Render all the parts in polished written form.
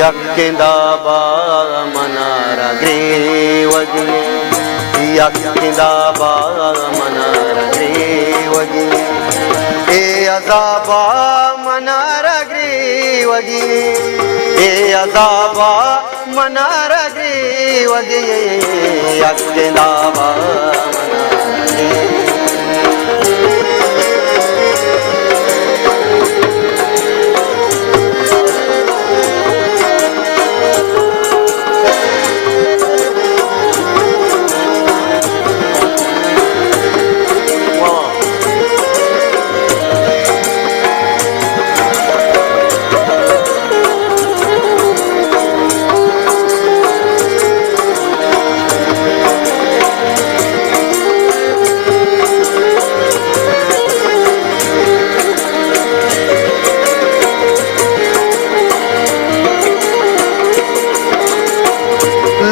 यक्किंदा बा मनारा ग्रेवगी यक्किंदा बा मनारा ग्रेवगी ए अज़ाबा मनारा ग्रेवगी ए अज़ाबा मनारा ग्रेवगी यक्किंदा बा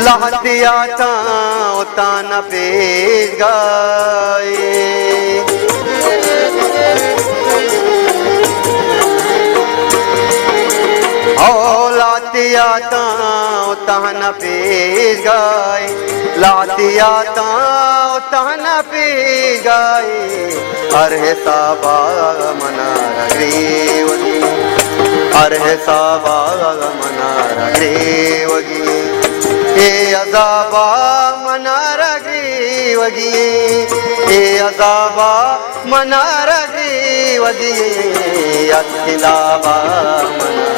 लहतियाता उताना पेश गाए ओ लातियाता उताना पेश गाए लातियाता उताना पेश गाए अरे साबा मनारा ग्रेवगी अरे साबा मनारा ग्रेवगी ए अज़ाबा मनारा ग्रेवगी ए अज़ाबा मनारा ग्रेवगी यक्किंदा बा मनारा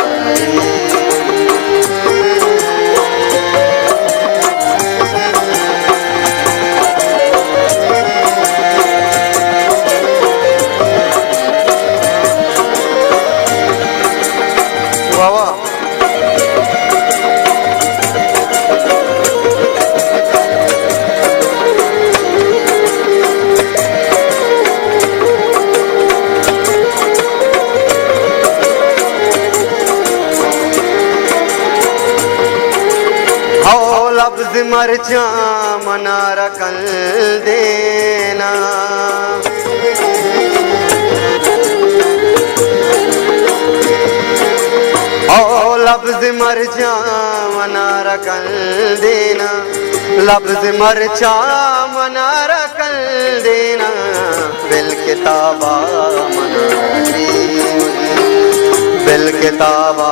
लफ्ज़ मरचा मनारा कल देना ओ लफ्ज़ मरचा मनारा कल देना लफ्ज़ मरचा मनारा कल देना बिल किताबा मनारा बिल किताबा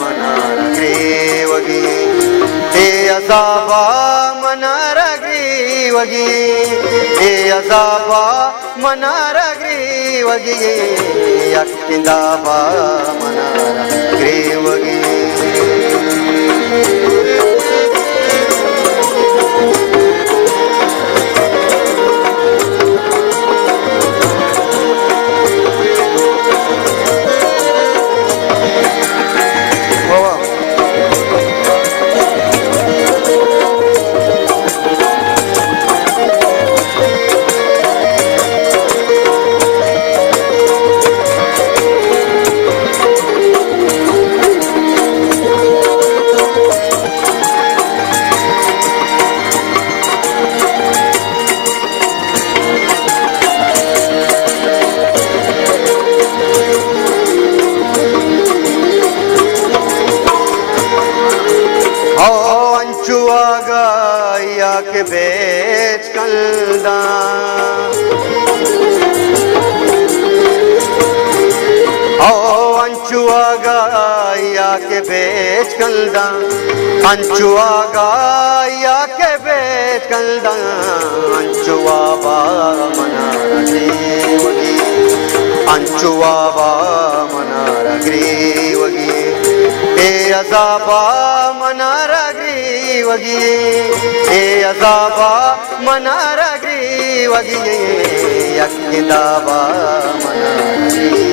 मनारा ग्रेवगी ए अज़ाबा मनारा ग्रेवगी ए अज़ाबा मनारा ग्रेवगी यक्किंदा बा मनारा ग्रेवगी के बेच कलदा ओ अंचुआ गाया के बेच कलदा अंचुआ गाया के बेच कलदा अंचुआ बा मनारा ग्रेवगी अंचुआ बा मनारा ग्रेवगी ए अज़ाबा मनारा ग्रेवगी ए अज़ाबा मनारा ग्रेवगी यक्किंदा बा मनारा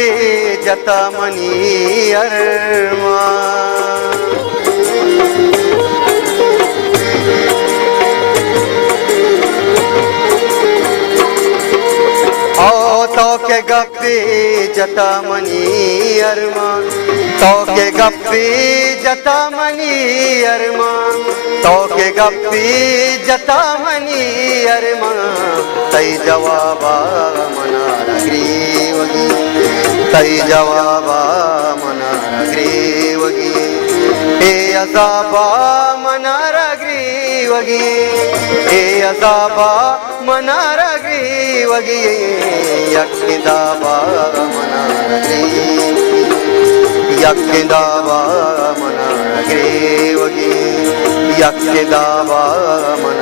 गप्पी जता मनी अरमा तो के गप्पी जता मनी अरमा तो के गप्पी जता मनी अरमा तो के गप्पी जता मनी अरमा तई जवाबा मनारा ग्रीवगी तई जवाबा मनारा ग्रीवगी ए अजाबा मनारा ग्रीवगी ए अजाबा मनारा ग्रीवगी यक्किदाबा मनारा ग्रीवगी यक्किदाबा मनारा ग्रीवगी यक्किदाबा मनारा